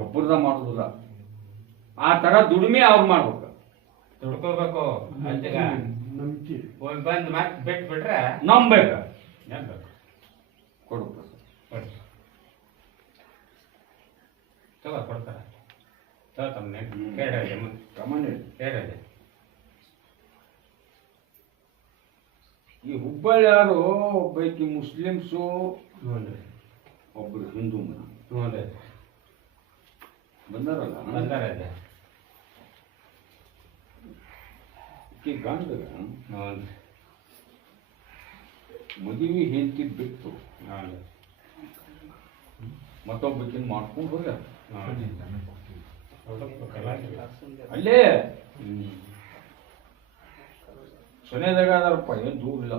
ಒಬ್ಬರದ ಮಾಡೋದಿಲ್ಲ. ಆ ತರ ದುಡಿಮೆ ಅವ್ರು ಮಾಡ್ಬೇಕು. ದುಡ್ಕೋಬೇಕು ಅಂತಿಗ ನಂಬಿಕೆ. ಹೋಗಿ ಬಂದು ಮತ್ತೆ ಬಿಟ್ಟು ಬಿಟ್ರೆ ನಂಬೇಕ ನೆನ್ಬೇಕು ಕೊಡು ಕೊಡಿ. ತಗೋ ಕೊಡ್ತಾರ. ತಗೋ ತಮ್ಮ ಕೇಳಿ ಸಾಮಾನ್ಯ ಕೇಳಿ ಈ ಹುಬ್ಬಳ್ಳಿಯಾರು ಒಬ್ಬಾಕಿ ಮುಸ್ಲಿಮ್ಸು ಒಬ್ಬರು ಹಿಂದೂ ಮನ. ಹ್ಞೂ ಬಂದಾರಲ್ಲ? ಬಂದಾರ ಇದೆ ಈಕಿ ಗಂಡಗ ಹ್ಞೂ ರೀ ಮದುವೆ ಹೆಂಡತಿ ಬಿಟ್ಟು ಮತ್ತೊಬ್ಬಕ್ಕಿನ ಮಾಡ್ಕೊಂಡು ಹೋಗ್ಯಾರ ಹ್ಞೂ ಅಲ್ಲೇ? ಸೊನೆದಾಗ ಅದಾರಪ್ಪ ಏನು ದೂರ ಇಲ್ಲ.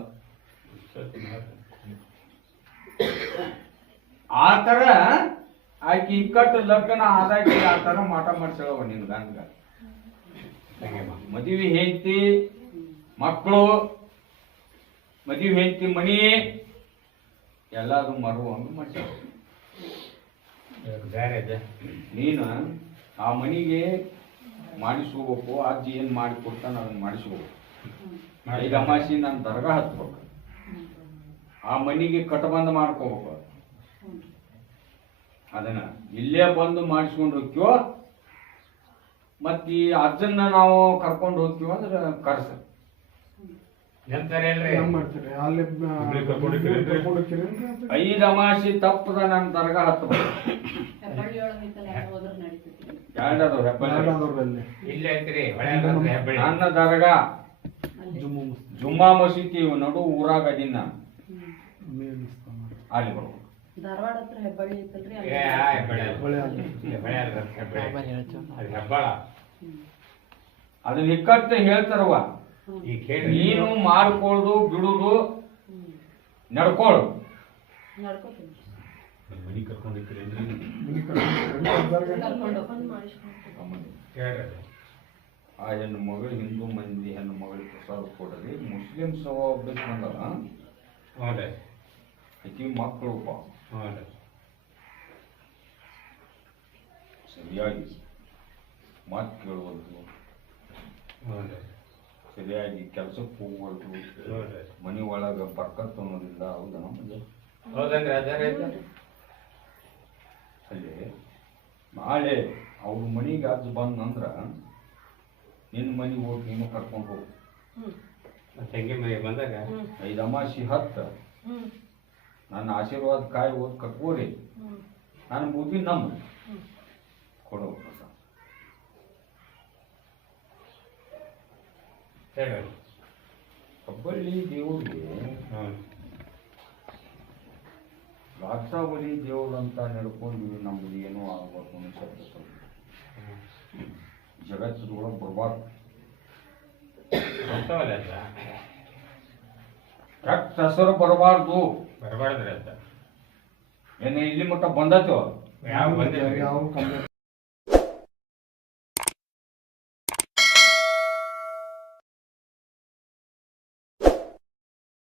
ಆ ಥರ ಆಕಿ ಇಕ್ಕಟ್ಟು ಲಗ್ನ ಆದಾಕಿ ಆ ಥರ ಮಾಟ ಮಾಡ್ಸಳವ ನಿನ್ ಗಂಡ. ಮದುವೆ ಹೆಂಡತಿ ಮಕ್ಕಳು ಮದುವೆ ಹೆಂಡತಿ ಮನಿ ಎಲ್ಲಾರು ಮರುವಂಗ ಇದೆ. ನೀನು ಆ ಮನಿಗೆ ಮಾಡಿಸ್ಕೋಬೇಕು ಅಜ್ಜಿ ಏನು ಮಾಡಿ ಕೊಡ್ತಾನ ಅದನ್ನ ಮಾಡಿಸ್ಕೋಬೇಕು. ಈಗ ಅಮಾಸಿ ನಾನು ದರ್ಗಾ ಹತ್ಬೇಕು. ಆ ಮನಿಗೆ ಕಟ್ಟಬಂದ ಮಾಡ್ಕೋಬೇಕು. ಅದನ್ನ ಇಲ್ಲೇ ಬಂದು ಮಾಡಿಸ್ಕೊಂಡು ಹೋಗ್ತೀವೋ? ಮತ್ತೆ ಈ ಅಜ್ಜನ್ನ ನಾವು ಕರ್ಕೊಂಡು ಹೋಗ್ತೀವೋ ಅಂದ್ರೆ ಕರ್ಸ? ಐದು ಅಮಾಸಿ ತಪ್ಪದ ನನ್ನ ದರ್ಗಾ ಹತ್ತು ಹೆಬ್ಬಳ್ಳಿ? ನನ್ನ ದರ್ಗಾ. ಜಮ್ಮು ಮಸೀದಿ ನಡು ಊರಾಗ ಅದೀನಿ. ಅಲ್ಲಿ ಬರ್ಬೇಕು ಧಾರವಾಡ ಹತ್ರ ಹೆಬ್ಬಳ್ಳಿ ಐತಲ್ರಿ? ಅಲ್ಲಿ. ಅದು. ಹೆಬ್ಬಾಳ. ಅದನ್ನ ಇಕ್ಕಟ್ಟು ಹೇಳ್ತಾರವ್ವ. ಹ್ಮ್. ಈ ಕೇಳಿ. ನೀನು ಮಾಡ್ಕೊಳ್ಳೋದು ಬಿಡುದು ಹ್ಮ್. ನಡ್ಕೊಳ್ಳು. ನಡ್ಕೊತೀನಿ. ಮನಿ ಕರ್ಕೊಂಡು ಹೋಗ್ತೀರಿ ಮನೆ ಕರ್ಕೊಂಡ್ ಹೋಗ್ತಾರೆ. ಕರ್ಕೊಂಡು ಹೋಗ್ತೀನಿ. ಕೇಳ್ರಿ ಅದು. ಆ ಹೆಣ್ಣು ಮಗಳು ಹಿಂದೂ ಮಂದಿ ಹೆಣ್ಣು ಮಗಳಿಗೆ ಪ್ರಸಾದ ಕೊಡಲಿ. ಮುಸ್ಲಿಮ್ಸ್ ಒಬ್ಬ ಬಂದಲ್ಲ ಆಕಿ ಮಕ್ಕಳು ರೀ ಸರಿಯಾಗಿ ಮಾತು ಹ್ಞೂ ರೀ ಸರಿಯಾಗಿ ಕೆಲಸಕ್ಕೆ ರೀ ಮನೆ ಒಳಗೆ ಬರ್ಕತ್ ಅನ್ನೋದಿಲ್ಲ ಹೌದಾ ನಮ್ಮದು ಹೌದನ್ರಿ ಅದಾರ ಅಲ್ಲಿ ನಾಳೆ ಅವ್ರ ಮನೆಗೆ ಅದು ಬಂದಂದ್ರ ನಿನ್ನ ಮನೆಗೆ ಹೋಗಿ ನೀನು ಕರ್ಕೊಂಡು ಹೋಗು ಹ್ಮ್. ತಂಗಿ ಮನೆಗೆ ಬಂದಾಗ ಐದು ಅಮಾಸಿ ಹತ್ತು ಹ್ಮ್. ನನ್ನ ಆಶೀರ್ವಾದ ಕಾಯಿ ಓದ್ ಕಟ್ಕೋರಿ. ನನ್ನ ನಾನು ಬುದ್ಧಿ ನಮ್ಮ. ಕೊಡೋ ಹೇಳ್ರಿ ಕಬ್ಬಳ್ಳಿ ದೇವ್ರಿಗೆ ಹ್ಞೂ ರಾಷ್ಟ್ರಾವಳಿ ದೇವ್ರು ಅಂತ ನಡ್ಕೊಂಡು ನಮ್ದು ಏನೂ ಆಗ್ಬೇಕು ಅನ್ನೋ ಶಬ್ದ ಸ್ವಲ್ಪ. ಜಗತ್ತದೊಳಗೆ ಬರಬಾರ್ದು. ಕೆಟ್ಟ ಹೆಸರು ಬರಬಾರ್ದು. ಬರಬಾರ್ದ್ರಿ ಅಂತ. ಏನು ಇಲ್ಲಿ ಮಟ್ಟ ಬಂದತೋ? ಯಾವ ಯಾವ ಕಂಪ್ಲೇಂಟ್